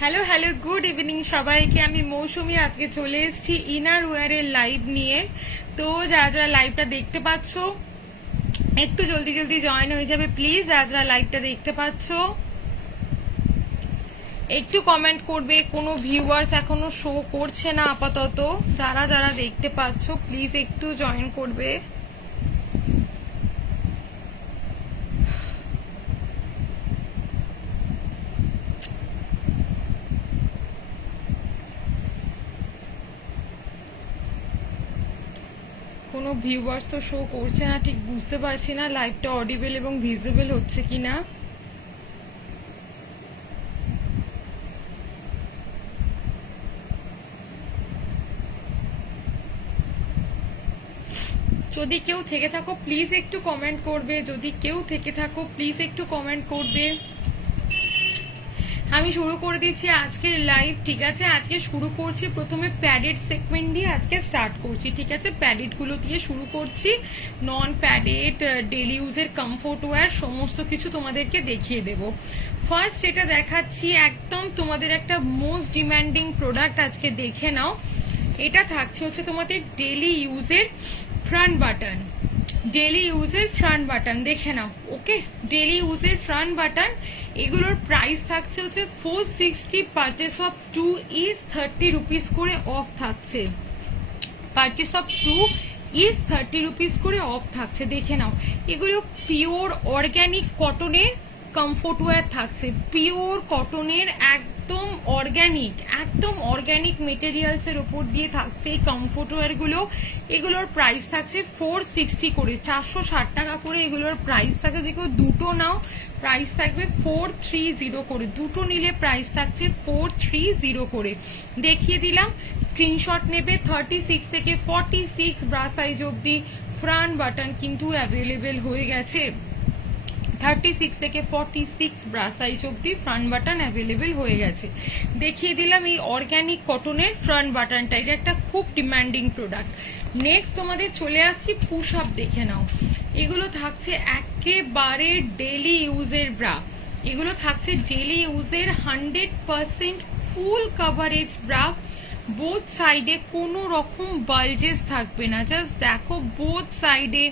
Hello hello good evening সবাইকে। আমি মৌসুমি আজকে চলে এসেছি ইনার ওয়্যারের লাইভ নিয়ে। তো যারা যারা লাইভটা দেখতে পাচ্ছ একটু জলদি জলদি জয়েন হয়ে যাবে প্লিজ। যারা যারা লাইভটা দেখতে পাচ্ছ একটু কমেন্ট করবে। কোনো ভিউয়ার্স এখনো শো করছে না আপাতত। যারা যারা দেখতে পাচ্ছ প্লিজ একটু জয়েন করবে। কোনো ভিউয়ার্স তো শো করছে না, ঠিক বুঝতে পারছি না লাইভটা অডিবল এবং ভিজিবল হচ্ছে কিনা। যদি কেউ থেকে থাকো প্লিজ একটু কমেন্ট করবে। যদি কেউ থেকে থাকো প্লিজ একটু কমেন্ট করবে। আমি শুরু করে দিচ্ছি আজকে লাইভ, ঠিক আছে। আজকে শুরু করছি প্রথমে প্যাডেড সেগমেন্ট দিয়ে আজকে স্টার্ট করছি, ঠিক আছে। প্যাডেড গুলো দিয়ে শুরু করছি। নন প্যাডেড, ডেলি ইউজের, কমফোর্ট ওয়্যার সমস্ত কিছু তোমাদেরকে দেখিয়ে দেব। ফার্স্ট যেটা দেখাচ্ছি একদম তোমাদের একটা মোস্ট ডিমান্ডিং প্রোডাক্ট, আজকে দেখে নাও। এটা থাকছে হচ্ছে তোমাদের ডেলি ইউজের ফ্রন্ট বাটন। ডেলি ইউজের ফ্রন্ট বাটন দেখে নাও, ওকে। ডেলি ইউজের ফ্রন্ট বাটন, এগুলোর প্রাইস থাকছে হচ্ছে 460। পারচেস অফ 2 ইজ 30 রুপিস করে অফ থাকছে। পারচেস অফ 2 ইজ 30 রুপিস করে অফ থাকছে, দেখে নাও। এগুলো পিওর অর্গ্যানিক কটনের কমফোর্ট ওয়্যার থাকছে। পিওর কটনের একদম অর্গ্যানিক মেটেরিয়ালস এর উপর দিয়ে থাকছে এই কমফোর্ট ওয়্যার গুলো। এগুলোর প্রাইস থাকছে 460 করে, 460 টাকা করে এগুলোর প্রাইস থাকে। যে কেউ দুটো নাও প্রাইস থাকবে 430 করে, দুটো নিলে প্রাইস থাকছে 430 করে। দেখিয়ে দিলাম, স্ক্রিনশট নেবে। 36 থেকে 46 ব্রা সাইজ অব্দি ফ্রন্ট বাটন কিন্তু অ্যাভেলেবেল হয়ে গেছে। 36 থেকে 46 ব্রা সাইজ অব্দি ফ্রন্ট বাটন অ্যাভেলেবেল হয়ে গেছে। দেখিয়ে দিলাম এই অর্গ্যানিক কটনের ফ্রন্ট বাটনটা, এটা একটা খুব ডিমান্ডিং প্রোডাক্ট। নেক্সট তোমাদের চলে আসছি পুশ আপ, দেখে নাও। এগুলো থাকছে একেবারে ডেলি ইউজের ব্রা। এগুলো থাকছে ডেলি ইউজের 100% ফুল কভারেজ ব্রা। বোথ সাইডে কোনো রকম বালজেস থাকবে না। জাস্ট দেখো, বোথ সাইডে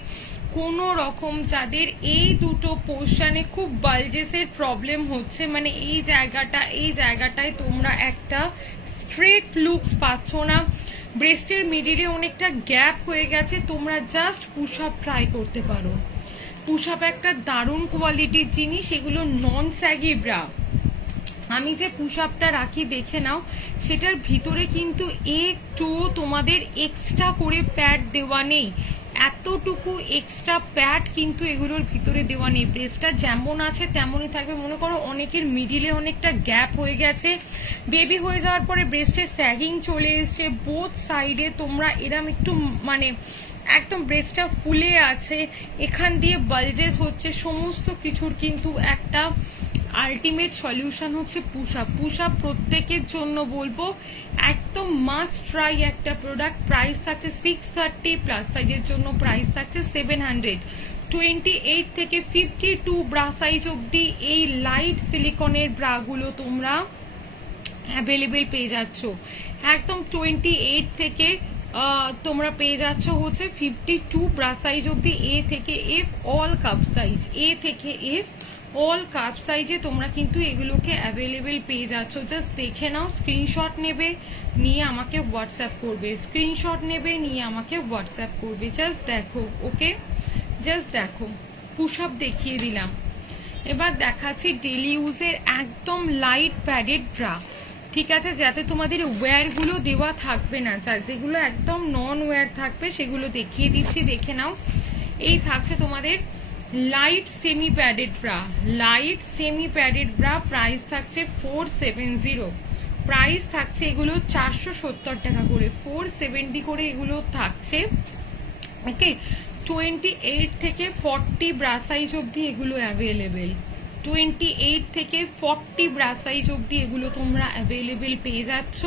কোনো রকম, যাদের এই দুটো পোর্শনে খুব বালজেসের প্রবলেম হচ্ছে, মানে এই জায়গাটায় তোমরা একটা স্ট্রেট লুকস পাচ্ছ না, ব্রেস্টের মিডিলে অনেকটা গ্যাপ হয়ে গেছে, তোমরা জাস্ট পুশ আপ ট্রাই করতে পারো। পুশ আপ একটা দারুণ কোয়ালিটির জিনিস। এগুলো নন স্যাগি ব্রা। আমি যে পুশ আপটা রাখি দেখে নাও, সেটার ভিতরে কিন্তু একটু তোমাদের এক্সট্রা করে প্যাড দেওয়া নেই। এতটুকু এক্সট্রা প্যাড কিন্তু এগুলোর ভিতরে দেওয়া নেই। ব্রেস্টটা যেমন আছে তেমনই থাকবে। মনে করো অনেকের মিডিলে অনেকটা গ্যাপ হয়ে গেছে, বেবি হয়ে যাওয়ার পরে ব্রেস্টের স্যাগিং চলে এসছে, বোথ সাইডে তোমরা এরম একটু মানে একদম ব্রেস্টটা ফুলে আছে, এখান দিয়ে বালজেস হচ্ছে, সমস্ত কিছুর কিন্তু একটা আলটিমেট সলিউশন হচ্ছে পুশ আপ। পুশ আপ প্রত্যেকের জন্য বলবো একদম মাস্ট ট্রাই একটা প্রোডাক্ট। প্রাইস থাকছে 630, প্লাস সাইজের জন্য প্রাইস থাকছে 700। 28 থেকে 52 ব্রা সাইজ অব্দি এই লাইট সিলিকনের ব্রাগুলো তোমরা অ্যাভেলেবেল পেয়ে যাচ্ছ। একদম 28 থেকে তোমরা পেয়ে যাচ্ছ হচ্ছে 52 ব্রা সাইজ অব্দি, এ থেকে এফ অল কাপ সাইজ, এ থেকে এফ অল কাপ সাইজে তোমরা কিন্তু এগুলোকে অ্যাভেলেবেল পেয়ে যাচ্ছ। জাস্ট দেখে নাও, স্ক্রিনশট নেবে, নিয়ে আমাকে হোয়াটসঅ্যাপ করবে। স্ক্রিনশট নেবে, নিয়ে আমাকে হোয়াটসঅ্যাপ করবে। জাস্ট দেখো, ওকে, জাস্ট দেখো। পুশ আপ দেখিয়ে দিলাম। এবার দেখাচ্ছি ডেলি ইউজের একদম লাইট প্যাডেড ব্রা, ঠিক আছে, যাতে তোমাদের ওয়্যার গুলো দেওয়া থাকবে না, যেগুলো একদম নন ওয়্যার থাকবে সেগুলো দেখিয়ে দিচ্ছি, দেখে নাও। এই থাকছে তোমাদের light semi padded bra. Light semi padded bra, price থাকছে 470। প্রাইস থাকছে এগুলো 470 টাকা করে, 470 করে এগুলো থাকছে, ওকে। 28 থেকে 40 ব্রা সাইজ অব্দি এগুলো অ্যাভেলেবেল। 28 থেকে 40 ব্রা সাইজ অব্দি এগুলো তোমরা অ্যাভেলেবেল পেয়ে যাচ্ছ,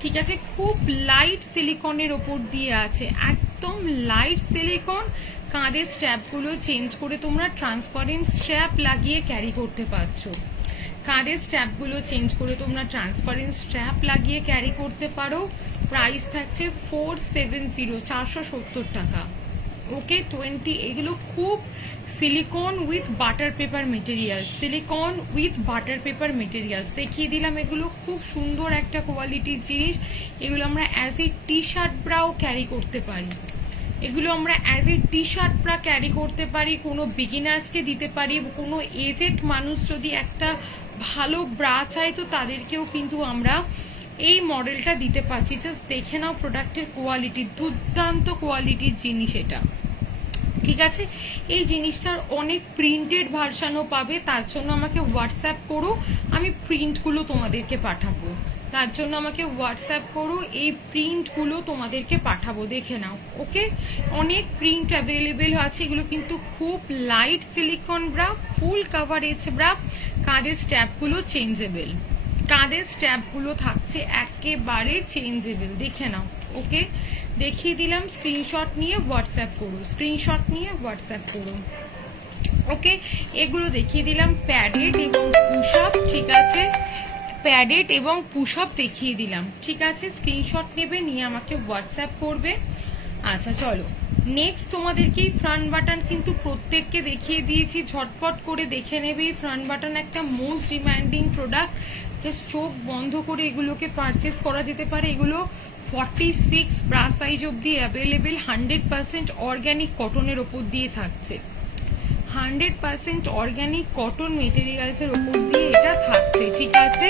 ঠিক আছে। খুব লাইট সিলিকনের ওপর দিয়ে আছে, একদম লাইট সিলিকন। কাঁধের স্ট্র্যাপগুলো চেঞ্জ করে তোমরা ট্রান্সপারেন্ট স্ট্র্যাপ লাগিয়ে ক্যারি করতে পারছো। কাঁধের স্ট্র্যাপগুলো চেঞ্জ করে তোমরা ট্রান্সপারেন্ট স্ট্র্যাপ লাগিয়ে ক্যারি করতে পারো। প্রাইস থাকছে 470, 470 টাকা। ওকে 20, এগুলো খুব silicon with butter paper materials, silicon with butter paper materials দেখিয়ে দিলাম। এগুলো খুব সুন্দর একটা কোয়ালিটির জিনিস। এগুলো আমরা অ্যাজ এ টি শার্ট ব্রাও ক্যারি করতে পারি, এগুলো আমরা as a T shirt bra carry করতে পারি, কোনো বিগিনার্সকে দিতে পারি, কোনো এজেড মানুষ যদি একটা ভালো ব্রা চাই তো তাদেরকেও কিন্তু আমরা এই মডেলটা দিতে পারছি। জাস্ট দেখে নাও প্রোডাক্টের কোয়ালিটি, দুর্দান্ত কোয়ালিটির জিনিস এটা, ঠিক আছে। এই জিনিসটার অনেক প্রিন্টেড ভার্সানও পাবে, তার জন্য আমাকে হোয়াটসঅ্যাপ করো, আমি প্রিন্টগুলো তোমাদেরকে পাঠাবো। তার জন্য আমাকে হোয়াটসঅ্যাপ করো, এই প্রিন্টগুলো তোমাদেরকে পাঠাবো, দেখে নাও। ওকে, অনেক প্রিন্ট অ্যাভেলেবেল আছে। এগুলো কিন্তু খুব light silicon bra, full coverage bra. কাঁধের স্ট্র্যাপগুলো চেঞ্জেবল, কাঁধের স্ট্র্যাপগুলো থাকছে একেবারে চেঞ্জেবল, দেখে নাও। ওকে, দেখিয়ে দিলাম, স্ক্রিনশট নিয়ে হোয়াটসঅ্যাপ করো, স্ক্রিনশট নিয়ে হোয়াটসঅ্যাপ করো। ওকে, এগুলো দেখিয়ে দিলাম প্যাডেড এবং পুশ আপ, ঠিক আছে, প্যাডেড এবং পুশ আপ দেখিয়ে দিলাম, ঠিক আছে। স্ক্রিনশট নেবে, নিয়ে আমাকে হোয়াটসঅ্যাপ করবে। আচ্ছা চলো, নেক্সট তোমাদেরকে ফ্রন্ট বাটন কিন্তু প্রত্যেককে দেখিয়ে দিয়েছি, ঝটপট করে দেখে নেবে। ফ্রন্ট বাটন একটা মোস্ট ডিমান্ডিং প্রোডাক্ট, জাস্ট চোখ বন্ধ করে এগুলোকে পারচেস করা যেতে পারে। এগুলো 46 ব্রা সাইজ অব্দি অ্যাভেলেবেল, 100% অর্গ্যানিক কটনের ওপর দিয়ে থাকছে, 100% অর্গ্যানিক কটন মেটেরিয়ালসের ওপর দিয়ে এটা থাকছে, ঠিক আছে।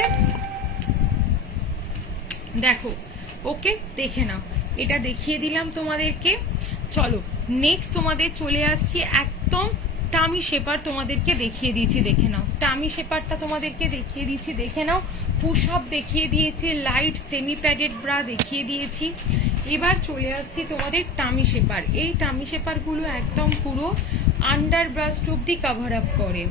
দেখো, ওকে, দেখে নাও, এটা দেখিয়ে দিলাম তোমাদেরকে। চলো নেক্সট তোমাদের চলে আসছি একদম টামি শেপার, তোমাদেরকে দেখিয়ে দিয়েছি, দেখে নাও। টামি শেপারটা তোমাদেরকে দেখিয়ে দিয়েছি, দেখে নাও। পুশ আপ দেখিয়ে দিয়েছি, লাইট সেমি প্যাডেড ব্রা দেখিয়ে দিয়েছি। এবার চলে আসছি তোমাদের টামি শেপার। এই টামি শেপারগুলো একদম পুরো আন্ডার ব্রাস্ট অব্দি কাভার আপ করে,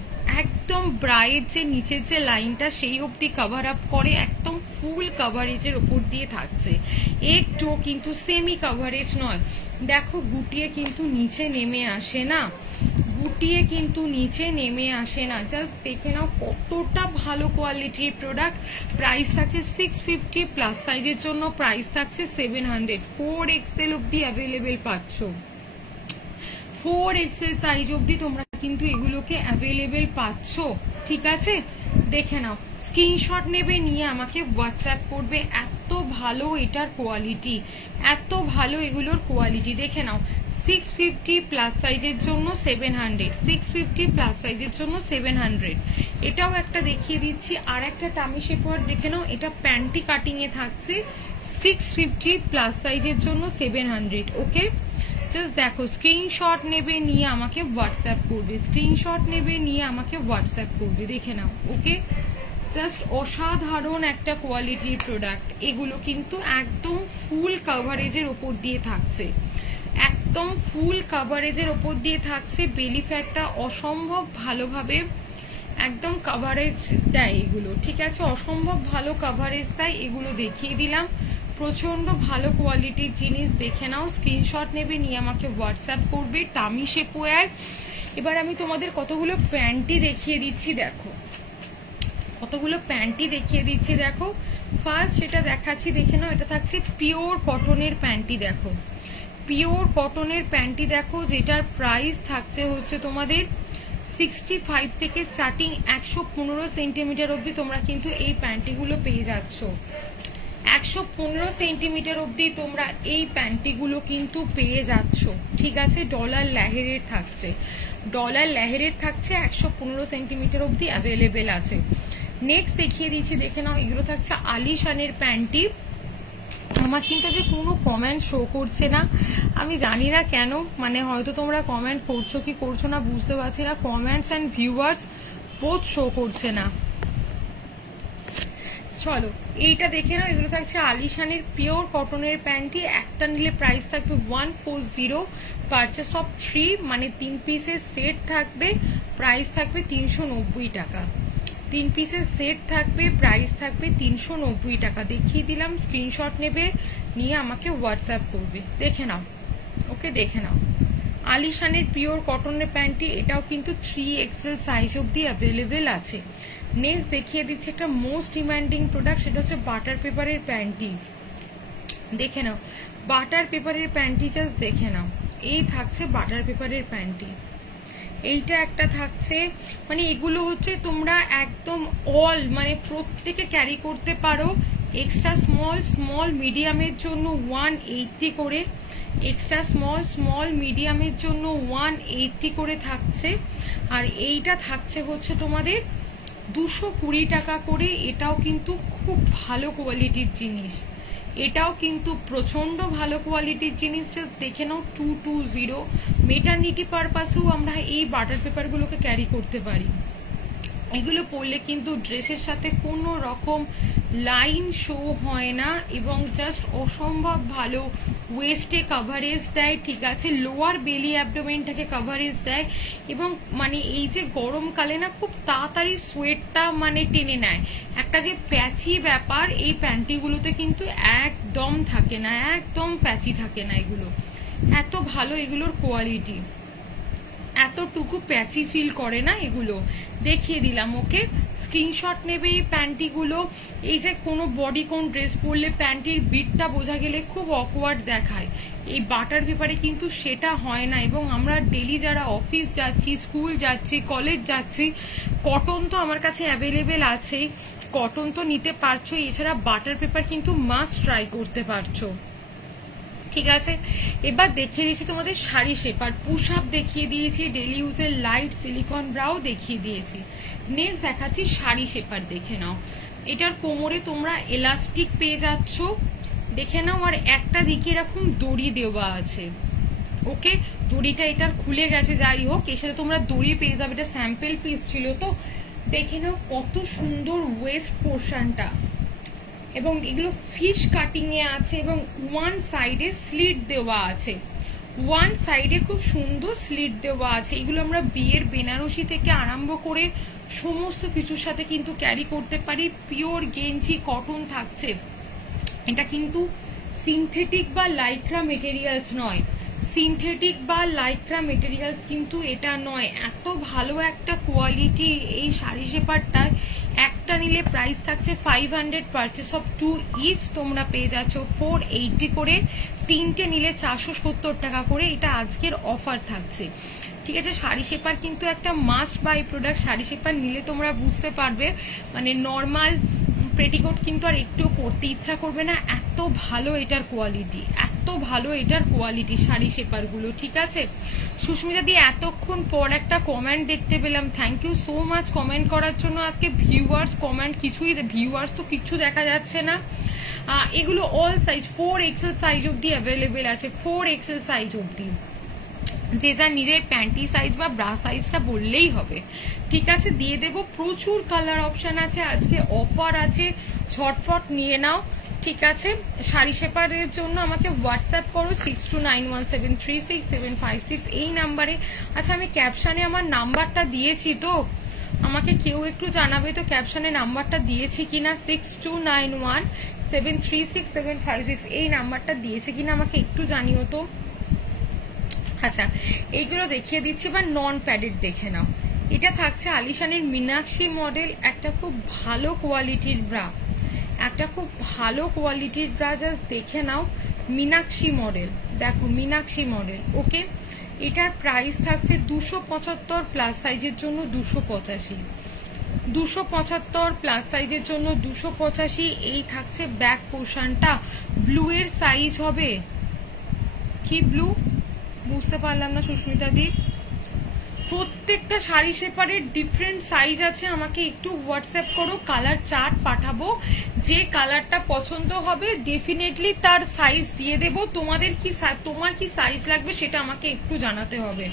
একদম ব্রায়ের যে নিচের যে লাইনটা সেই অব্দি কাভার আপ করে, একদম ফুল কাভারেজের ওপর দিয়ে থাকছে, একটু কিন্তু সেমি কাভারেজ নয়। দেখো গুটিয়ে কিন্তু নিচে নেমে আসে না, গুটিয়ে কিন্তু নিচে নেমে আসে না, জাস্ট দেখে নাও কতটা ভালো কোয়ালিটির প্রোডাক্ট। প্রাইস থাকছে 650, প্লাস সাইজের জন্য প্রাইস থাকছে 700। 4XL অব্দি অ্যাভেলেবেল পাচ্ছ, 4XL সাইজ অব্দি তোমরা কিন্তু এগুলোকে অ্যাভেলেবেল পাচ্ছ, ঠিক আছে। দেখে নাও, স্ক্রিনশট নেবে, নিয়ে আমাকে হোয়াটসঅ্যাপ করবে। এত ভালো এটার কোয়ালিটি, এত ভালো এগুলোর কোয়ালিটি, দেখে নাও। 650 প্লাস সাইজের জন্য 700, 650 প্লাস সাইজের জন্য 700। এটাও একটা দেখিয়ে দিচ্ছি, আর একটা টামি শেপার দেখে নাও, এটা প্যান্টি কাটিং এ থাকছে, 650 প্লাস সাইজের জন্য 700। ওকে, জাস্ট দেখো, স্ক্রিনশট নেবে, নিয়ে আমাকে হোয়াটসঅ্যাপ করবে, স্ক্রিনশট নেবে, নিয়ে আমাকে হোয়াটসঅ্যাপ করবে, দেখে নাও। ওকে, জাস্ট অসাধারণ একটা কোয়ালিটির প্রোডাক্ট। এগুলো কিন্তু একদম ফুল কাভারেজের ওপর দিয়ে থাকছে, একদম ফুল কাভারেজের ওপর দিয়ে থাকছে। বেলি ফ্যাটটা অসম্ভব ভালোভাবে একদম কাভারেজ দেয় এগুলো, ঠিক আছে, অসম্ভব ভালো কাভারেজ দেয়। এগুলো দেখিয়ে দিলাম, প্রচন্ড ভালো কোয়ালিটির জিনিস, দেখে নাও। স্ক্রিনশট নেবে, নিয়ে আমাকে হোয়াটসঅ্যাপ করবে। টামি শেপওয়্যার। এবার আমি তোমাদের কতগুলো প্যান্টি দেখিয়ে দিচ্ছি, দেখো কতগুলো প্যান্টি দেখিয়ে দিচ্ছি, দেখো। ফার্স্ট সেটা দেখাচ্ছি, দেখে নাও, এটা থাকছে পিওর কটনের প্যান্টি, দেখো পিওর কটনের প্যান্টি, দেখো, যেটার প্রাইস থাকছে হচ্ছে তোমাদের 65 থেকে স্টার্টিং 115 সেন্টিমিটার অব্দি তোমরা কিন্তু এই প্যান্টিগুলো পেয়ে যাচ্ছ। 115 সেন্টিমিটার অব্দি তোমরা এই প্যান্টিগুলো কিন্তু পেয়ে যাচ্ছ, ঠিক আছে। ডলার লেহেরের থাকছে, ডলার লেহেরের থাকছে, 115 সেন্টিমিটার অব্দি অ্যাভেলেবেল আছে। নেক্সট দেখিয়ে দিচ্ছি, দেখে নাও, এগুলো থাকছে আলিশানের প্যান্টি। আমার কিন্তু যে কোনো কমেন্ট শো করছে না, আমি জানি না কেন, মানে হয়তো তোমরা কমেন্ট করছো কি করছো না বুঝতে পারছি না, comments and viewers both show করছে না। চলো এইটা দেখে নাও, এগুলো থাকছে আলিশানের পিওর কটনের প্যান্টি। একটা নিলে প্রাইস থাকবে 140, পারচেস অফ 3 মানে 3 পিসের সেট থাকবে, প্রাইস থাকবে 390 টাকা। 3 পিসের সেট থাকবে, প্রাইস থাকবে 390 টাকা। দেখিয়ে দিলাম, স্ক্রিনশট নেবে, নিয়ে আমাকে হোয়াটসঅ্যাপ করবে, দেখে নাও। ওকে, দেখে নাও। আলিশানের পিওর কটনের প্যান্টটি, এটাও কিন্তু 3XL সাইজ অবধি অ্যাভেলেবেল আছে। নেক্সট দেখিয়ে দিচ্ছি একটা মোস্ট ডিমান্ডিং প্রোডাক্ট, সেটা হচ্ছে বাটার পেপারের প্যান্টি। দেখে নাও বাটার পেপারের প্যান্টি, জাস্ট দেখে নাও, এই থাকছে বাটার পেপারের প্যান্টি। এইটা একটা থাকছে, মানে এগুলো হচ্ছে তোমরা একদম অল মানে প্রত্যেকে ক্যারি করতে পারো। এক্সট্রা স্মল, স্মল মিডিয়ামের জন্য 180 করে, এক্সট্রা স্মল, স্মল মিডিয়ামের জন্য 180 করে থাকছে। আর এইটা থাকছে হচ্ছে তোমাদের 220 টাকা করে। এটাও কিন্তু খুব ভালো কোয়ালিটির জিনিস, এটাও কিন্তু প্রচন্ড ভালো কোয়ালিটির জিনিস। জাস্ট দেখে নাও 220। মেটারনিটি পারপাসেও আমরা এই বাটার পেপারগুলোকে ক্যারি করতে পারি। এগুলো পরলে কিন্তু ড্রেসের সাথে কোনো রকম লাইন শো হয় না এবং জাস্ট অসম্ভব ভালো ওয়েস্টে কভারেজ দেয়, ঠিক আছে, লোয়ার বেলি অ্যাবডোমেনটাকে কভারেজ দেয় এবং মানে এই যে গরমকালে না খুব তাড়াতাড়ি সোয়েটটা মানে টেনে নেয়। একটা যে প্যাচি ব্যাপার এই প্যান্টিগুলোতে কিন্তু একদম থাকে না, একদম প্যাচি থাকে না। এগুলো এত ভালো, এগুলোর কোয়ালিটি এতটুকু প্যাচি ফিল করে না। এগুলো দেখিয়ে দিলাম, ওকে। স্ক্রিনশট নেবে এই প্যান্টিগুলো। এই যে কোনো বডি কোন ড্রেস পরলে প্যান্টির বিটটা বোঝা গেলে খুব অকওয়ার্ড দেখায়, এই বাটার পেপারে কিন্তু সেটা হয় না। এবং আমরা ডেলি যারা অফিস যাচ্ছি, স্কুল যাচ্ছি, কলেজ যাচ্ছি, কটন তো আমার কাছে অ্যাভেলেবেল আছেই, কটন তো নিতে পারছো, এছাড়া বাটার পেপার কিন্তু মাস্ট ট্রাই করতে পারছো, ঠিক আছে। এবার দেখিয়ে দিয়েছি তোমাদের শাড়ি শেপার, পুশ আপ দেখিয়ে দিয়েছি, ডেলি ইউজের লাইট সিলিকন ব্রাও দেখিয়ে দিয়েছি। নেক্সট দেখাচ্ছি শাড়ি শেপার, দেখে নাও। এটার কোমরে তোমরা এলাস্টিক পেয়ে যাচ্ছ, দেখে নাও, আর একটা দিকে এরকম দড়ি দেওয়া আছে, ওকে। দড়িটা এটার খুলে গেছে, যাই হোক, এর সাথে তোমরা দড়ি পেয়ে যাবে। এটা স্যাম্পল পিস ছিল তো, দেখে নাও কত সুন্দর ওয়েস্ট পোর্শনটা, এবং এগুলো ফিশ কাটিং এ আছে এবং ওয়ান সাইডে স্লিট দেওয়া আছে, ওয়ান সাইডে খুব সুন্দর স্লিট দেওয়া আছে। এগুলো আমরা বিয়ের বেনারসি থেকে আরম্ভ করে সমস্ত কিছুর সাথে কিন্তু ক্যারি করতে পারি। পিওর গেঞ্জি কটন থাকছে, এটা কিন্তু সিনথেটিক বা লাইক্রা মেটেরিয়ালস নয়, সিনথেটিক বা লাইক্রা মেটেরিয়ালস কিন্তু এটা নয়। এত ভালো একটা কোয়ালিটি এই শাড়ি শেপারটায়। একটা নিলে প্রাইস থাকছে 500, পারচেস অফ 2 ইচ তোমরা পেয়ে যাচ্ছ 480 করে, তিনটে নিলে 470 টাকা করে। এটা আজকের অফার থাকছে, ঠিক আছে। শাড়ি শেপার কিন্তু একটা must by product, sari shaper নিলে তোমরা বুঝতে পারবে, মানে নর্মাল পেটিকোট কিন্তু আর একটু পরতে ইচ্ছা করবে না, এত ভালো এটার কোয়ালিটি, এত ভালো এটার কোয়ালিটি শাড়ি শেপারগুলো, ঠিক আছে। সুস্মিতা দি এতক্ষণ পর একটা কমেন্ট দেখতে পেলাম, thank you so much comment করার জন্য। আজকে ভিউয়ার্স কমেন্ট কিছুই, ভিউয়ার্স তো কিছু দেখা যাচ্ছে না। এগুলো অল সাইজ 4XL সাইজ অবধি অ্যাভেলেবেল আছে, 4XL সাইজ অবধি। যে যার নিজের প্যান্টি সাইজ বা ব্রা সাইজটা বললেই হবে, ঠিক আছে। দিয়ে দেবো, প্রচুর কালার অপশন আছে, আজকে অফার আছে, ঝটপট নিয়ে নাও, ঠিক আছে। শাড়ি শেপারের জন্য আমাকে হোয়াটসঅ্যাপ করো 6291736756 এই নাম্বারে। আচ্ছা, আমি ক্যাপশনে আমার নাম্বারটা দিয়েছি তো, আমাকে কেউ একটু জানাবে তো ক্যাপশনে নাম্বারটা দিয়েছি কিনা, 6291736756 এই নাম্বারটা দিয়েছি কিনা আমাকে একটু জানিও তো। আচ্ছা, এইগুলো দেখিয়ে দিচ্ছি, বা নন প্যাডেড দেখে নাও। এটা থাকছে আলিশানের মীনাক্ষী মডেল, একটা খুব ভালো কোয়ালিটির ব্রা, একটা খুব ভালো কোয়ালিটির ব্রা, জাস্ট দেখে নাও। মীনাক্ষী মডেল, দেখো মীনাক্ষী মডেল, ওকে। এটার প্রাইস থাকছে 275 প্লাস সাইজের জন্য 285, 275 প্লাস সাইজের জন্য 285। এই থাকছে ব্যাক পোর্শনটা, ব্লু এর সাইজ হবে কি, ব্লু বুঝতে পারলাম না সুস্মিতা দি। প্রত্যেকটা শাড়ি শেপারের ডিফারেন্ট সাইজ আছে, আমাকে একটু হোয়াটসঅ্যাপ করো, কালার চার্ট পাঠাবো, যে কালারটা পছন্দ হবে ডেফিনেটলি তার সাইজ দিয়ে দেব। তোমাদের কি, তোমার কি সাইজ লাগবে সেটা আমাকে একটু জানাতে হবে।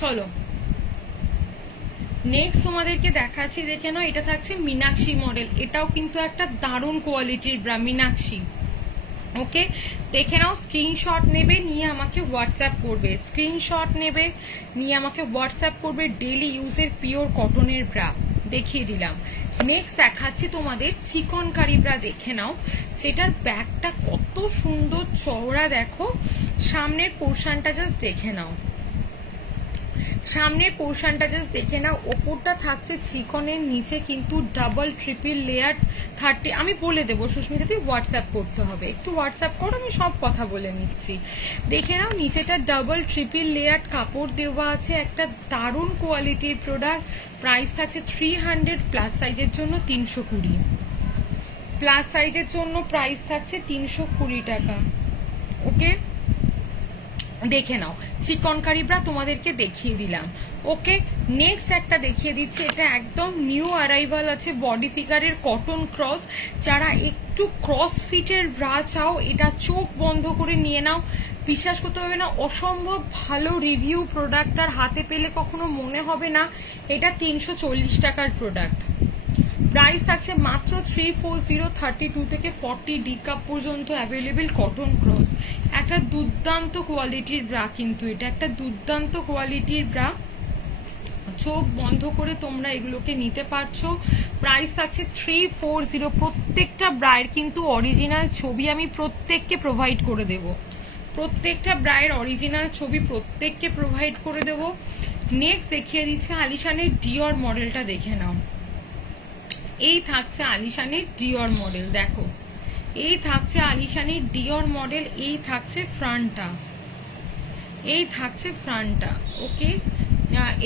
চলো নেক্সট তোমাদেরকে দেখাচ্ছি, দেখে নাও। এটা থাকছে মীনাক্ষী মডেল, এটাও কিন্তু একটা দারুণ কোয়ালিটির ব্রা, মীনাক্ষী, ওকে। দেখে নাও, স্ক্রিনশট নেবে, নিয়ে আমাকে হোয়াটসঅ্যাপ করবে, স্ক্রিনশট নেবে, নিয়ে আমাকে হোয়াটসঅ্যাপ করবে। ডেলি ইউজের পিওর কটনের ব্রা, দেখিয়ে দিলাম। নেক্সট দেখাচ্ছি তোমাদের চিকনকারি ব্রা, দেখে নাও যেটার ব্যাকটা কত সুন্দর চওড়া, দেখো সামনের পোর্শনটা জাস্ট দেখে নাও, সামনের পোর্শনটা জাস্ট দেখে নাও। ওপরটা থাকছে চিকনের, নিচে কিন্তু ডাবল ট্রিপল লেয়ার 30। আমি বলে দেবো সুস্মিতা, তুই হোয়াটসঅ্যাপ করতে হবে, একটু হোয়াটসঅ্যাপ করো, আমি সব কথা বলে নিচ্ছি। দেখে নাও নিচেটা ডাবল ট্রিপল লেয়ার কাপড় দেওয়া আছে, একটা দারুণ কোয়ালিটির প্রোডাক্ট। প্রাইস থাকছে 300, প্লাস সাইজের জন্য 320, প্লাস সাইজের জন্য প্রাইস থাকছে 320 টাকা। ওকে, দেখে নাও চিকনকারি ব্রা তোমাদেরকে দেখিয়ে দিলাম। ওকে, নেক্সট একটা দেখিয়ে দিচ্ছি, এটা একদম নিউ অ্যারাইভাল আছে, বডি ফিগারের কটন ক্রস। যারা একটু ক্রস ফিটের ব্রা চাও, এটা চোখ বন্ধ করে নিয়ে নাও, বিশ্বাস করতে হবে না, অসম্ভব ভালো রিভিউ প্রোডাক্ট, আর হাতে পেলে কখনো মনে হবে না এটা 340 টাকার প্রোডাক্ট। প্রাইস থাকছে মাত্র 340, 32 থেকে 40 ডি কাপ পর্যন্ত অ্যাভেলেবেল কটন ক্রস। একটা দুর্দান্ত কোয়ালিটির ব্রা, কিন্তু এটা একটা দুর্দান্ত কোয়ালিটির ব্রা, চোখ বন্ধ করে তোমরা এগুলোকে নিতে পারছো। প্রাইস থাকছে 340। প্রত্যেকটা ব্রায়ের কিন্তু অরিজিনাল ছবি আমি প্রত্যেককে প্রোভাইড করে দেব, প্রত্যেকটা ব্রায়ের অরিজিনাল ছবি প্রত্যেককে প্রোভাইড করে দেব। নেক্সট দেখিয়ে দিচ্ছে আলিশানের ডিওর মডেলটা, দেখে নাও। এই থাকছে আলিশানের ডিওর মডেল, দেখো এই থাকছে আলিশানের ডিওর মডেল, এই থাকছে ফ্রন্টটা, এই থাকছে ফ্রন্টটা। ওকে,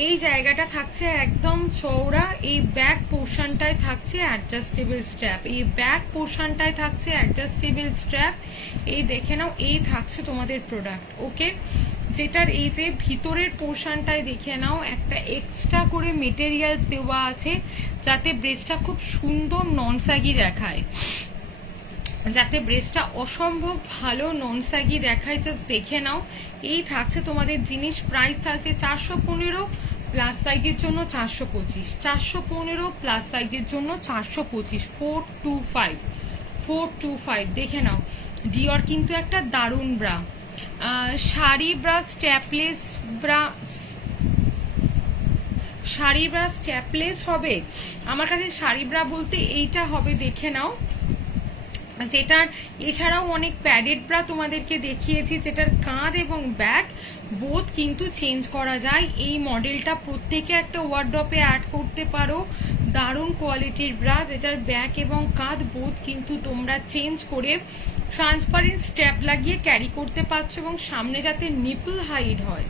এই জায়গাটা থাকছে একদম চওড়া, এই ব্যাক পোর্শনটায় থাকছে অ্যাডজাস্টেবল স্ট্র্যাপ, এই ব্যাক পোর্শনটায় থাকছে অ্যাডজাস্টেবল স্ট্র্যাপ। এই দেখে নাও, এই থাকছে তোমাদের প্রোডাক্ট। ওকে, যেটার এই যে ভিতরের পোর্শনটায় দেখে নাও একটা এক্সট্রা করে মেটেরিয়ালস দেওয়া আছে, যাতে ব্রেস্টটা খুব সুন্দর নন স্যাগি দেখায়, যাতে ব্রেস্টটা অসম্ভব ভালো নন স্যাগি দেখায়, জাস্ট দেখে নাও। এই থাকছে তোমাদের জিনিস। প্রাইস থাকছে 415, প্লাস সাইজের জন্য 425, 415 প্লাস সাইজের জন্য 425, 425 দেখে নাও। ডিওর কিন্তু একটা দারুণ bra, sari bra, strapless bra, sari bra strapless হবে। আমার কাছে শাড়ি ব্রা বলতে এইটা হবে, দেখে নাও। যেটার এছাড়াও অনেক প্যাডেড ব্রা তোমাদেরকে দেখিয়েছি, যেটার কাঁধ এবং ব্যাক বোথ কিন্তু চেঞ্জ করা যায়। এই মডেলটা প্রত্যেকে একটা ওয়ার্ড্রপে অ্যাড করতে পারো, দারুণ কোয়ালিটির ব্রা, যেটার ব্যাক এবং কাঁধ বোথ কিন্তু তোমরা চেঞ্জ করে ট্রান্সপারেন্ট স্ট্র্যাপ লাগিয়ে ক্যারি করতে পারছো, এবং সামনে যাতে নিপল হাইড হয়,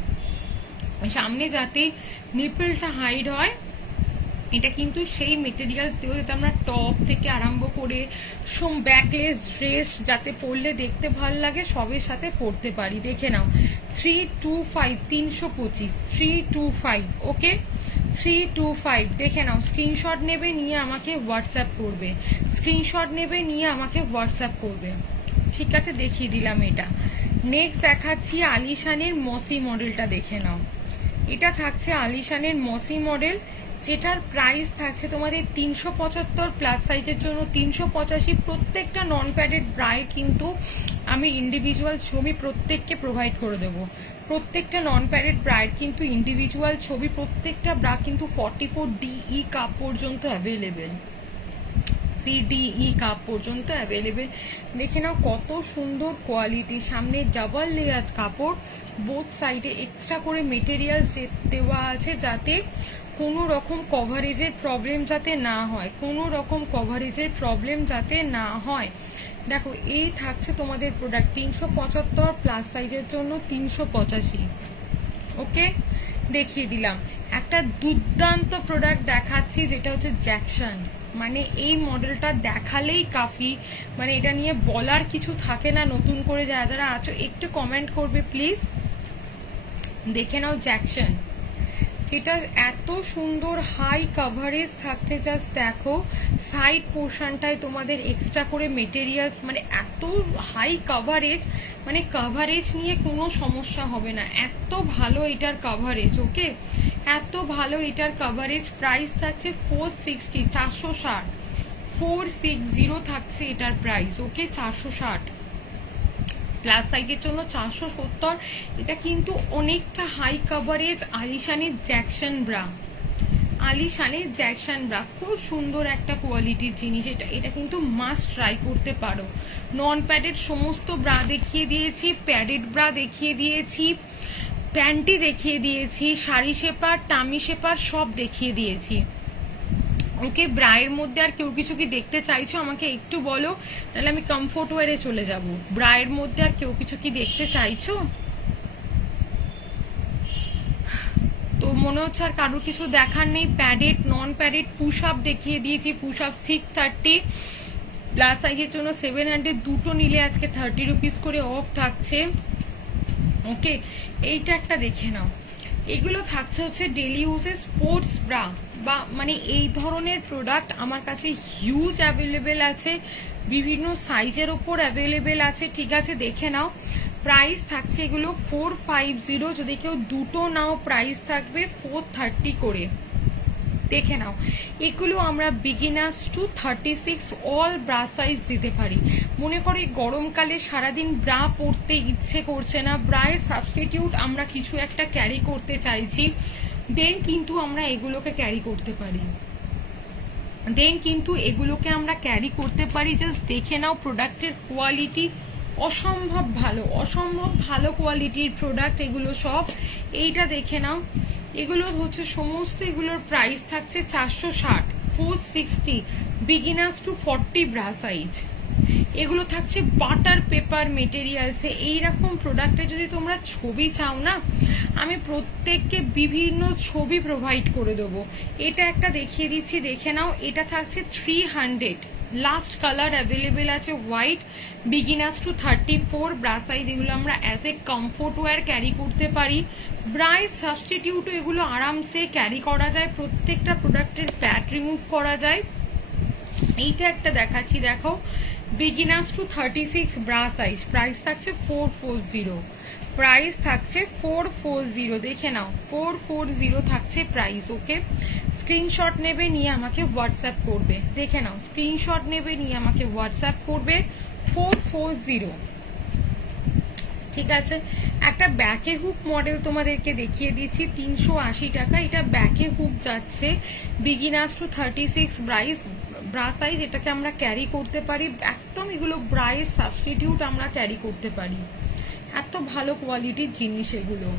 সামনে যাতে নিপলটা হাইড হয়, এটা কিন্তু সেই মেটেরিয়ালস দিয়ে, যাতে আমরা টপ থেকে আরম্ভ করে ব্যাকলেস ড্রেস যাতে পরলে দেখতে ভালো লাগে, সবের সাথে পরতে পারি। দেখে নাও 325, 325, 325। ওকে, 325 দেখে নাও। স্ক্রিনশট নেবে, নিয়ে আমাকে হোয়াটসঅ্যাপ করবে, স্ক্রিনশট নেবে, নিয়ে আমাকে হোয়াটসঅ্যাপ করবে। ঠিক আছে, দেখিয়ে দিলাম এটা। নেক্সট দেখাচ্ছি আলিশানের মসি মডেলটা, দেখে নাও। এটা থাকছে আলিশানের মসি মডেল, যেটার প্রাইস থাকছে তোমাদের 375, প্লাস সাইজের জন্য 385। প্রত্যেকটা নন প্যাডেড ব্রায়ের কিন্তু আমি ইন্ডিভিজুয়াল ছবি প্রত্যেককে প্রোভাইড করে দেবো, প্রত্যেকটা নন প্যাডেড ব্রায়ের কিন্তু ইন্ডিভিজুয়াল ছবি, প্রত্যেকটা ব্রা কিন্তু 44 DE কাপ পর্যন্ত অ্যাভেলেবেল, CDE কাপ পর্যন্ত অ্যাভেলেবেল। দেখে নাও কত সুন্দর কোয়ালিটি, সামনে ডাবল লেয়ার কাপড়, বোথ সাইডে এক্সট্রা করে মেটেরিয়ালস দেওয়া আছে, যাতে কোনো রকম কভারেজের প্রবলেম যাতে না হয়, কোনো রকম কভারেজের প্রবলেম যাতে না হয়। দেখো এই থাকছে তোমাদের প্রোডাক্ট 375, প্লাস সাইজের জন্য 385। ওকে, দেখিয়ে দিলাম। একটা দুর্দান্ত প্রোডাক্ট দেখাচ্ছি, যেটা হচ্ছে জ্যাকসন। মানে এই মডেলটা দেখালেই কাফি, মানে এটা নিয়ে বলার কিছু থাকে না। নতুন করে যারা যারা আছো একটু কমেন্ট করবে প্লিজ। দেখে নাও জ্যাকসন, যেটা এত সুন্দর হাই কভারেজ থাকছে, জাস্ট দেখো সাইড পোর্শনটায় তোমাদের এক্সট্রা করে মেটেরিয়ালস, মানে এত হাই কভারেজ, মানে কভারেজ নিয়ে কোনো সমস্যা হবে না, এত ভালো এটার কভারেজ। ওকে, এত ভালো এটার কভারেজ। প্রাইস থাকছে 460, 460, 460 থাকছে এটার প্রাইস। ওকে, 460, প্লাস সাইজের জন্য 470। এটা কিন্তু অনেকটা হাই কভারেজ আলিশানের জ্যাকসন ব্রা, আলিশানের জ্যাকশন ব্রা, খুব সুন্দর একটা কোয়ালিটির জিনিস এটা, এটা কিন্তু মাস্ট ট্রাই করতে পারো। নন প্যাডেড সমস্ত ব্রা দেখিয়ে দিয়েছি, প্যাডেড ব্রা দেখিয়ে দিয়েছি, প্যান্টি দেখিয়ে দিয়েছি, শাড়ি শেপার, টামি শেপার সব দেখিয়ে দিয়েছি। ওকে, ব্রায়ের মধ্যে আর কেউ কিছু কি দেখতে চাইছো আমাকে একটু বলো, তাহলে আমি কমফোর্ট ওয়ারে চলে যাব। ব্রায়ের মধ্যে আর কেউ কিছু কি দেখতে চাইছো? তো মনে হচ্ছে আর কারোর কিছু দেখার নেই। প্যাডেড, নন প্যাডেড, পুশ আপ দেখিয়ে দিয়েছি। পুশ আপ 630, প্লাস সাইজের জন্য 700, দুটো নিলে আজকে 30 রুপিস করে অফ থাকছে। ওকে, এইটা একটা দেখে নাও। এগুলো থাকছে হচ্ছে ডেলি ইউজের স্পোর্টস ব্রা, বা মানে এই ধরনের প্রোডাক্ট আমার কাছে হিউজ অ্যাভেলেবেল আছে, বিভিন্ন সাইজের ওপর অ্যাভেলেবেল আছে। ঠিক আছে, দেখে নাও। প্রাইস থাকছে এগুলো 450, যদি কেউ দুটো নাও প্রাইস থাকবে 430 করে। দেখে নাও, এগুলো আমরা beginners to 36 all bra size দিতে পারি। মনে করো এই গরমকালে সারাদিন ব্রা পরতে ইচ্ছে করছে না, ব্রায়ের সাবস্টিটিউট আমরা কিছু একটা ক্যারি করতে চাইছি, দেন কিন্তু আমরা এগুলোকে ক্যারি করতে পারি। আমরা ক্যারি করতে পারি। জাস্ট দেখে নাও প্রোডাক্টের কোয়ালিটি, অসম্ভব ভালো, অসম্ভব ভালো কোয়ালিটির প্রোডাক্ট এগুলো সব। এইটা দেখে নাও, এগুলো হচ্ছে সমস্ত, এগুলোর প্রাইস থাকছে 460, 460 বিগিনার্স টু 40 ব্রা সাইজ। এগুলো থাকছে বাটার পেপার মেটেরিয়ালসে। এইরকম প্রোডাক্টে যদি তোমরা ছবি চাও না, আমি প্রত্যেককে বিভিন্ন ছবি প্রোভাইড করে দেবো। এটা একটা দেখিয়ে দিচ্ছি, দেখে নাও। এটা থাকছে 300, লাস্ট কালার অ্যাভেলেবেল আছে white, beginners to 34 bra size. এগুলো আমরা as a comfort wear carry করতে পারি। ব্রাই সাবস্টিটিউট এগুলো আরামসে ক্যারি করা যায়, প্রত্যেকটা প্রোডাক্টের প্যাড রিমুভ করা যায়। এইটা একটা দেখাচ্ছি, দেখো, beginners to 36 bra size, price থাকছে 440, প্রাইস থাকছে 440, দেখে নাও 440 থাকছে প্রাইস। ওকে, স্ক্রিনশট নেবে, নিয়ে আমাকে হোয়াটসঅ্যাপ করবে। দেখে নাও, স্ক্রিনশট নেবে, নিয়ে আমাকে হোয়াটসঅ্যাপ করবে 440। ঠিক আছে, একটা ব্যাকে হুক মডেল তোমাদেরকে দেখিয়ে দিচ্ছি, 380 টাকা। এটা ব্যাকে হুক যাচ্ছে, বিগিনার্স টু 36 ব্রা সাইজ। এটাকে আমরা ক্যারি করতে পারি একদম, এগুলো ব্রায়ের সাবস্টিটিউট আমরা ক্যারি করতে পারি, এত ভালো কোয়ালিটির জিনিস এগুলো।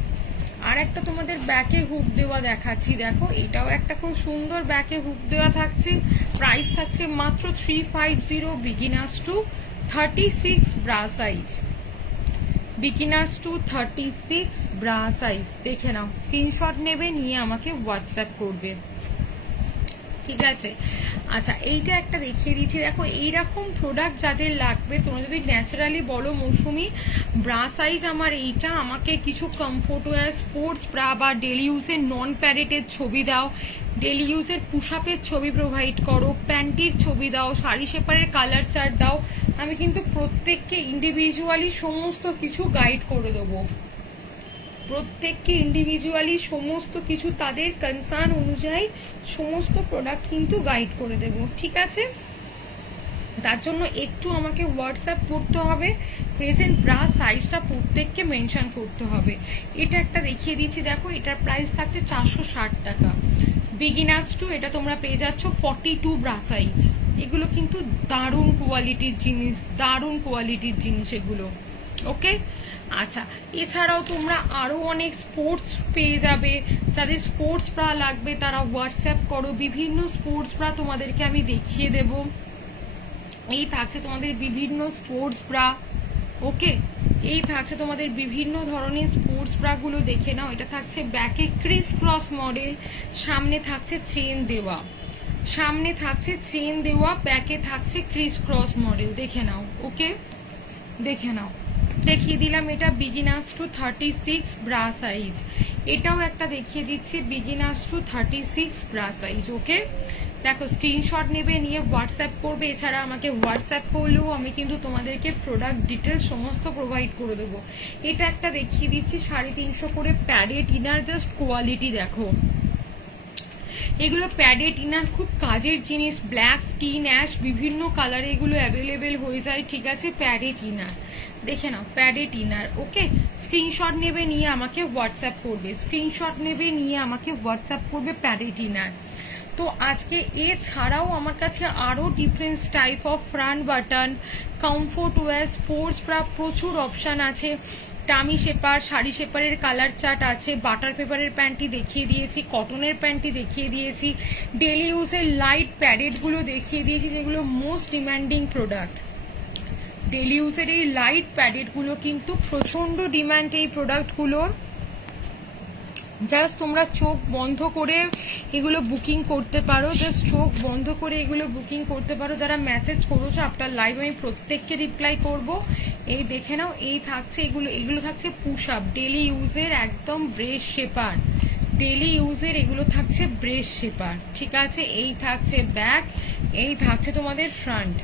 আর একটা তোমাদের ব্যাকে হুক দেওয়া দেখাচ্ছি, দেখো, এটাও একটা খুব সুন্দর ব্যাকে হুক দেওয়া থাকছে, প্রাইস থাকছে মাত্র 350, beginners to 36 bra size, beginners to 36 bra size. দেখে নাও, স্ক্রিনশট নেবে, নিয়ে আমাকে হোয়াটসঅ্যাপ করবে। ঠিক আছে, আচ্ছা, এইটা একটা দেখিয়ে দিচ্ছি, দেখো, এইরকম প্রোডাক্ট যাদের লাগবে, তোমরা যদি ন্যাচারালি বলো মৌসুমি ব্রা সাইজ আমার এইটা, আমাকে কিছু কমফোর্ট ওয়্যার স্পোর্টস ব্রা বা ডেলি ইউজের নন প্যাডেটের ছবি দাও, ডেলি ইউজের পুশআপের ছবি প্রোভাইড করো, প্যান্টির ছবি দাও, শাড়ি শেপারের কালার চার্ট দাও, আমি কিন্তু প্রত্যেককে ইন্ডিভিজুয়ালি সমস্ত কিছু গাইড করে দেবো, প্রত্যেককে ইন্ডিভিজুয়ালি সমস্ত কিছু তাদের কনসার্ন অনুযায়ী সমস্ত প্রোডাক্ট কিন্তু গাইড করে দেব। ঠিক আছে, তার জন্য একটু আমাকে হোয়াটসঅ্যাপ করতে হবে, প্রেজেন্ট ব্রা সাইজটা প্রত্যেককে মেনশন করতে হবে। এটা একটা দেখিয়ে দিচ্ছি, দেখো, এটার প্রাইস থাকছে 460 টাকা, বিগিনার্স টু, এটা তোমরা পেয়ে যাচ্ছ 42 ব্রা সাইজ। এগুলো কিন্তু দারুণ কোয়ালিটির জিনিস, দারুণ কোয়ালিটির জিনিস এগুলো। ওকে, আচ্ছা, এছাড়াও তোমরা আরো অনেক স্পোর্টস পেয়ে যাবে। যাদের স্পোর্টস ব্রা লাগবে তারা হোয়াটসঅ্যাপ করো, বিভিন্ন স্পোর্টস ব্রা তোমাদেরকে আমি দেখিয়ে দেব। এই থাকছে তোমাদের বিভিন্ন স্পোর্টস ব্রা। ওকে, এই থাকছে তোমাদের বিভিন্ন ধরনের স্পোর্টস ব্রা গুলো, দেখে নাও। এটা থাকছে ব্যাকে ক্রিস ক্রস মডেল, সামনে থাকছে চেন দেওয়া, সামনে থাকছে চেন দেওয়া, ব্যাকে থাকছে ক্রিস ক্রস মডেল, দেখে নাও। ওকে, দেখে নাও, দেখিয়ে দিলাম। এটা বিগিনার্স টু 36 ব্রা সাইজ, এটাও একটা দেখিয়ে দিচ্ছি, বিগিনার্স টু 36 ব্রা সাইজ। ওকে, দেখো, স্ক্রিনশট নেবে, নিয়ে হোয়াটসঅ্যাপ করবে। এছাড়া আমাকে হোয়াটসঅ্যাপ করলেও আমি কিন্তু তোমাদেরকে প্রোডাক্ট ডিটেলস সমস্ত প্রোভাইড করে দেবো। এটা একটা দেখিয়ে দিচ্ছি, 350 করে প্যাডেড ইনার, জাস্ট কোয়ালিটি দেখো, এগুলো প্যাডেড ইনার, খুব কাজের জিনিস, ব্ল্যাক, স্কিন অ্যাশ, বিভিন্ন কালারে এগুলো অ্যাভেলেবেল হয়ে যায়। ঠিক আছে, প্যাডেড ইনার, দেখে নাও প্যাডেড ইনার। ওকে, স্ক্রিনশট নেবে নিয়ে আমাকে হোয়াটসঅ্যাপ করবে, স্ক্রিনশট নেবে নিয়ে আমাকে হোয়াটসঅ্যাপ করবে প্যাডেড ইনার। তো আজকে এছাড়াও আমার কাছে আরো different type of front button, comfort wear, sports bra প্রচুর অপশন আছে। টামি শেপার, শাড়ি শেপারের কালার চার্ট আছে, বাটার পেপারের প্যান্টটি দেখিয়ে দিয়েছি, কটনের প্যান্টটি দেখিয়ে দিয়েছি, ডেলি ইউজের লাইট প্যাডেড গুলো দেখিয়ে দিয়েছি যেগুলো মোস্ট ডিমান্ডিং প্রোডাক্ট। ডেলি ইউজের এই লাইট প্যাডেড গুলো কিন্তু প্রচন্ড ডিমান্ড এই প্রোডাক্ট গুলোর। জাস্ট তোমরা চোখ বন্ধ করে এগুলো বুকিং করতে পারো, জাস্ট চোখ বন্ধ করে এগুলো বুকিং করতে পারো। যারা মেসেজ করেছো আপনার লাইভ আমি প্রত্যেককে রিপ্লাই করব। এই দেখে নাও, এই থাকছে এগুলো থাকছে পুশ আপ ডেলি ইউজের একদম ব্রেস শেপার, ডেলি ইউজের এগুলো থাকছে ব্রেস শেপার, ঠিক আছে। এই থাকছে ব্যাক, এই থাকছে তোমাদের ফ্রন্ট,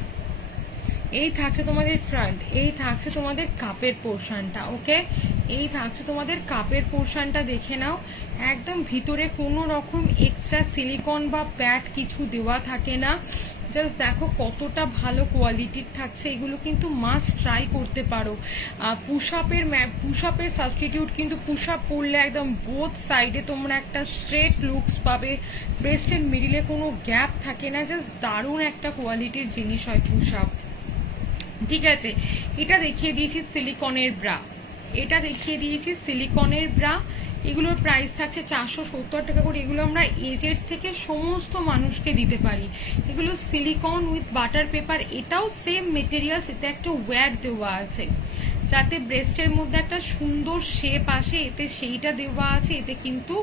এই থাকছে তোমাদের ফ্রন্ট, এই থাকছে তোমাদের কাপের পোর্শনটা। ওকে, এই থাকছে তোমাদের কাপের পোর্শনটা, দেখে নাও একদম ভিতরে কোনো রকম এক্সট্রা সিলিকন বা প্যাড কিছু দেওয়া থাকে না। জাস্ট দেখো কতটা ভালো কোয়ালিটির থাকছে, এগুলো কিন্তু মাস্ট ট্রাই করতে পারো। পুশ আপের সাবস্টিটিউট কিন্তু পুশ আপ করলে একদম বোথ সাইডে তোমরা একটা স্ট্রেট লুকস পাবে, ব্রেস্টের মিডিলে কোনো গ্যাপ থাকে না, জাস্ট দারুণ একটা কোয়ালিটির জিনিস হয় পুশ আপ, ঠিক আছে। এটা দেখিয়ে দিয়েছি সিলিকনের ব্রা, এটা দেখিয়ে দিয়েছি সিলিকনের ব্রা। এগুলোর প্রাইস থাকছে 470 টাকা করে। এগুলো আমরা এজের থেকে সমস্ত মানুষকে দিতে পারি। এগুলো সিলিকন উইথ বাটার পেপার, এটাও সেম মেটেরিয়ালস, এতে একটা ওয়্যার দেওয়া আছে যাতে ব্রেস্টের মধ্যে একটা সুন্দর শেপ আসে, এতে সেইটা দেওয়া আছে। এতে কিন্তু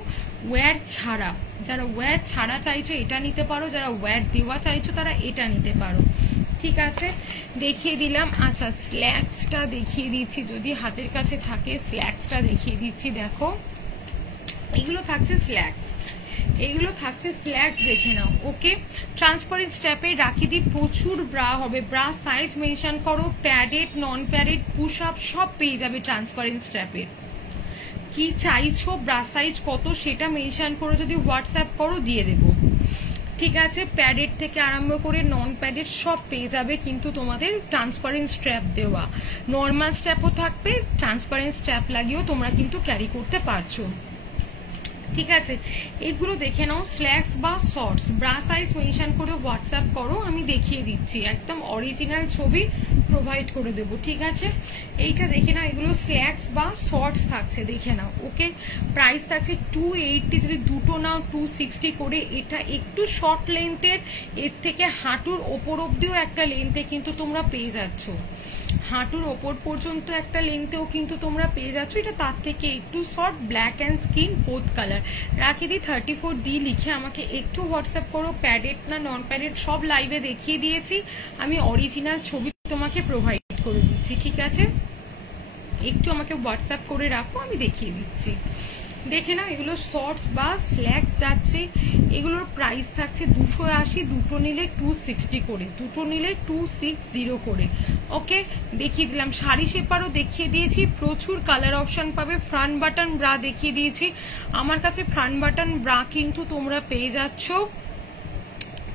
ওয়্যার ছাড়া, যারা ওয়্যার ছাড়া চাইছো এটা নিতে পারো, যারা ওয়্যার দেওয়া চাইছো তারা এটা নিতে পারো, ঠিক আছে। দেখিয়ে দিলাম। আচ্ছা, স্ল্যাক্সটা দেখিয়ে দিচ্ছি, যদি হাতের কাছে থাকে স্ল্যাক্সটা দেখিয়ে দিচ্ছি। দেখো এগুলো থাকছে স্ল্যাক্স, এগুলো থাকছে স্ল্যাক্স, দেখে নাও। ওকে, ট্রান্সপারেন্ট স্ট্র্যাপে রাখি দিই, প্রচুর ব্রা হবে, ব্রা সাইজ মেনশন করো, প্যাডেড নন প্যাডেড পুশ আপ সব পেয়ে যাবে ট্রান্সপারেন্ট স্ট্র্যাপের। কি চাইছো, ব্রা সাইজ কত সেটা মেনশন করো, যদি হোয়াটসঅ্যাপ করো দিয়ে দেবো, ঠিক আছে। প্যাডেড থেকে আরম্ভ করে নন প্যাডেড সব পেয়ে যাবে, কিন্তু তোমাদের ট্রান্সপারেন্ট স্ট্র্যাপ দেওয়া। নর্মাল স্ট্র্যাপও থাকবে, ট্রান্সপারেন্ট স্ট্র্যাপ লাগিয়েও তোমরা কিন্তু ক্যারি করতে পারছো, ঠিক আছে। এগুলো দেখে নাও, স্ল্যাক্স বা শর্টস, ব্রা সাইজ মেনশন করে হোয়াটসঅ্যাপ করো, আমি দেখিয়ে দিচ্ছি, একদম অরিজিনাল ছবি প্রোভাইড করে দেবো, ঠিক আছে। এইটা দেখে নাও, এগুলো স্ল্যাক্স বা শর্টস থাকছে, দেখে নাও। ওকে, প্রাইস থাকছে 280, যদি দুটো নাও 260 করে। এটা একটু শর্ট লেন্থের, এর থেকে হাঁটুর ওপর অব্দিও একটা লেন্থে কিন্তু তোমরা পেয়ে যাচ্ছ, হাঁটুর ওপর পর্যন্ত একটা লেন্থেও কিন্তু তোমরা পেয়ে যাচ্ছ। এটা তার থেকে একটু short, black and skin both colour. রাখি দিই 34D লিখে আমাকে একটু হোয়াটসঅ্যাপ করো, প্যাডেড না নন প্যাডেড সব লাইভে দেখিয়ে দিয়েছি, আমি অরিজিনাল ছবি তোমাকে প্রোভাইড করে দিচ্ছি, ঠিক আছে। একটু আমাকে হোয়াটসঅ্যাপ করে রাখো, আমি দেখিয়ে দিচ্ছি। দেখে নাও, এগুলো শর্টস বা স্ল্যাক্স যাচ্ছে, এগুলোর প্রাইস থাকছে 280, দুটো নিলে 260 করে, দুটো নিলে 260 করে। ওকে, দেখিয়ে দিলাম। শাড়ি শেপারও দেখিয়ে দিয়েছি, প্রচুর কালার অপশন পাবে। ফ্রন্ট বাটন ব্রা দেখিয়ে দিয়েছি, আমার কাছে ফ্রন্ট বাটন ব্রা কিন্তু তোমরা পেয়ে যাচ্ছ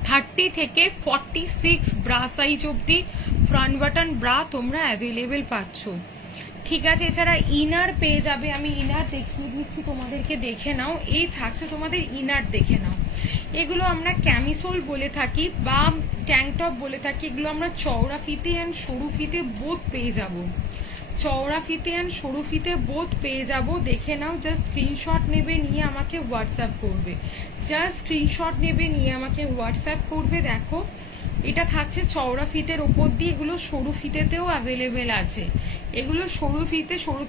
30 থেকে 46 ব্রা সাইজ অব্দি ফ্রন্ট বাটন ব্রা তোমরা অ্যাভেলেবেল পাচ্ছ, ঠিক আছে। এছাড়া ইনার পেয়ে যাবে, আমি ইনার দেখিয়ে দিচ্ছি তোমাদেরকে, দেখে নাও। এই থাকছে তোমাদের ইনার, দেখে নাও। এগুলো আমরা ক্যামিসোল বলে থাকি বা ট্যাঙ্ক টপ বলে থাকি, এগুলো আমরা চওড়া ফিতে অ্যান্ড সরু ফিতে বোথ পেয়ে যাব, চওড়া ফিতে অ্যান্ড সরু ফিতে বোথ পেয়ে যাব, দেখে নাও। জাস্ট স্ক্রিনশট নেবে নিয়ে আমাকে হোয়াটসঅ্যাপ করবে, জাস্ট স্ক্রিনশট নেবে নিয়ে আমাকে হোয়াটসঅ্যাপ করবে। দেখো এটা থাকছে চওড়া ফিতের ওপর দিয়ে, এগুলো সরু ফিতেতেও অ্যাভেলেবেল আছে। এগুলো সরু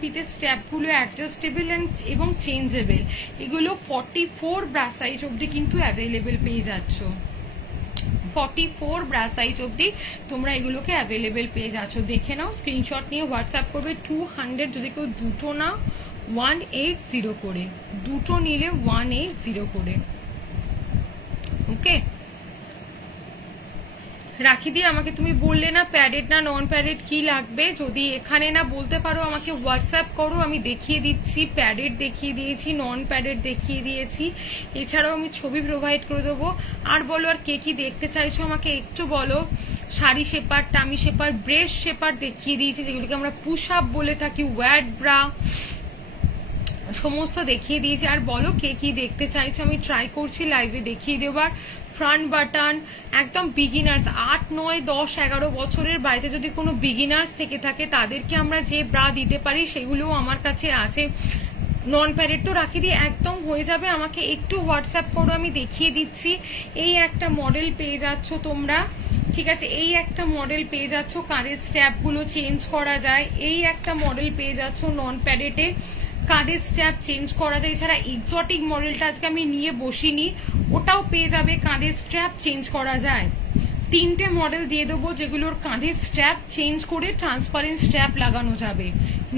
ফিতে স্ট্র্যাপগুলো অ্যাডজাস্টেবল এবং চেঞ্জেবল। এগুলো 44 ব্রা সাইজ অব্দি কিন্তু অ্যাভেলেবেল পেয়ে যাচ্ছ, 44 ব্রা সাইজ অব্দি তোমরা এগুলোকে অ্যাভেলেবেল পেয়ে যাচ্ছ, দেখে নাও। স্ক্রিনশট নিয়ে হোয়াটসঅ্যাপ করবে। 200, যদি কেউ দুটো না 180 করে, দুটো নিলে 180 করে। ওকে, রাখি দিয়ে আমাকে তুমি বললে না প্যাডেড না নন প্যাডেড কি লাগবে, যদি এখানে না বলতে পারো আমাকে হোয়াটসঅ্যাপ করো, আমি দেখিয়ে দিচ্ছি। প্যাডেড দেখিয়ে দিয়েছি, নন প্যাডেড দেখিয়ে দিয়েছি, এছাড়াও আমি ছবি প্রোভাইড করে দেবো। আর বলো আর কে কি দেখতে চাইছো আমাকে একটু বলো। Sari shaper, tummy shaper, breast shaper দেখিয়ে দিয়েছি, যেগুলোকে আমরা পুশ আপ বলে থাকি, ওয়াড ব্রা সমস্ত দেখিয়ে দিয়েছি। আর বলো কে কি দেখতে চাইছো, আমি ট্রাই করছি লাইভে দেখিয়ে দেবার। ফ্রন্ট বাটন একদম বিগিনার্স 8, 9, 10, 11 বছরের বাড়িতে যদি কোনো বিগিনার্স থেকে থাকে তাদেরকে আমরা যে ব্রা দিতে পারি সেগুলোও আমার কাছে আছে। নন প্যাডেড তো রাখি দিয়ে একদম হয়ে যাবে, আমাকে একটু হোয়াটসঅ্যাপ করো, আমি দেখিয়ে দিচ্ছি। এই একটা মডেল পেয়ে যাচ্ছ তোমরা, ঠিক আছে, এই একটা মডেল পেয়ে যাচ্ছ, কাঁধের স্ট্র্যাপগুলো চেঞ্জ করা যায়। এই একটা মডেল পেয়ে যাচ্ছ নন প্যাডেডে, কাঁধের স্ট্র্যাপ চেঞ্জ করা যায়। এছাড়া এক্সোটিক মডেলটা আজকে আমি নিয়ে বসিনি, ওটাও পেয়ে যাবে, কাঁধের স্ট্র্যাপ চেঞ্জ করা যায়। 3টে মডেল দিয়ে দেবো যেগুলোর কাঁধের স্ট্র্যাপ চেঞ্জ করে ট্রান্সপারেন্ট স্ট্র্যাপ লাগানো যাবে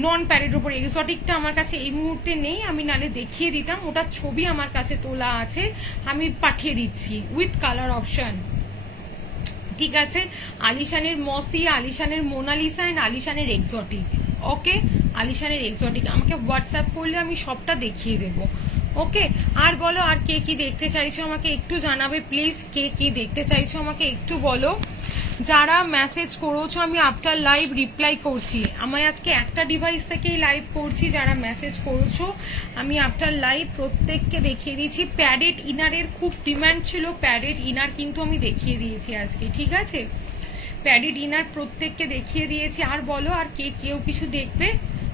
নন প্যাডের উপর। এক্সোটিকটা আমার কাছে এই মুহূর্তে নেই, আমি নালে দেখিয়ে দিতাম, ওটার ছবি আমার কাছে তোলা আছে, আমি পাঠিয়ে দিচ্ছি উইথ কালার অপশন, ঠিক আছে। আলিশানের মসি, আলিশানের মোনালিসা এন্ড আলিশানের এক্সোটিক, ওকে, আলিশানের এক্সোটিক আমাকে হোয়াটসঅ্যাপ করলে আমি সবটা দেখিয়ে দেবো, ওকে। আর বলো আর কে কি দেখতে চাইছো আমাকে একটু জানাবে প্লিজ, কে কি দেখতে চাইছো আমাকে একটু বলো। যারা মেসেজ করেছো আমি আফটার লাইভ রিপ্লাই করছি, আমি আজকে একটা ডিভাইস থেকেই লাইভ করছি। যারা মেসেজ করেছো আমি আফটার লাইভ প্রত্যেককে দেখিয়ে দিয়েছি। প্যাডেড ইনারের খুব ডিমান্ড ছিল, প্যাডেড ইনার কিন্তু আমি দেখিয়ে দিয়েছি আজকে, ঠিক আছে, প্যাডেড ইনার প্রত্যেককে দেখিয়ে দিয়েছি। আর বলো আর কে কেউ কিছু দেখবে।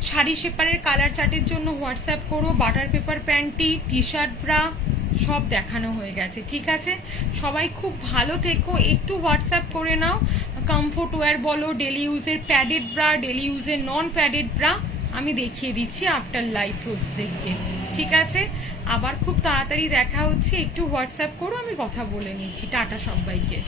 শাড়ি শেপারের কালার চার্টের জন্য হোয়াটসঅ্যাপ করো, বাটার পেপার প্যান্টি, টি শার্ট ব্রা সব দেখানো হয়ে গেছে, ঠিক আছে। সবাই খুব ভালো থেকো, একটু হোয়াটসঅ্যাপ করে নাও। কমফোর্ট ওয়্যার বলো, ডেলি ইউজের প্যাডেড ব্রা, ডেলি ইউজের নন প্যাডেড ব্রা আমি দেখিয়ে দিচ্ছি আফটার লাইভ প্রত্যেককে, ঠিক আছে। আবার খুব তাড়াতাড়ি দেখা হচ্ছে, একটু হোয়াটসঅ্যাপ করো, আমি কথা বলে নিচ্ছি। টাটা সবাইকে।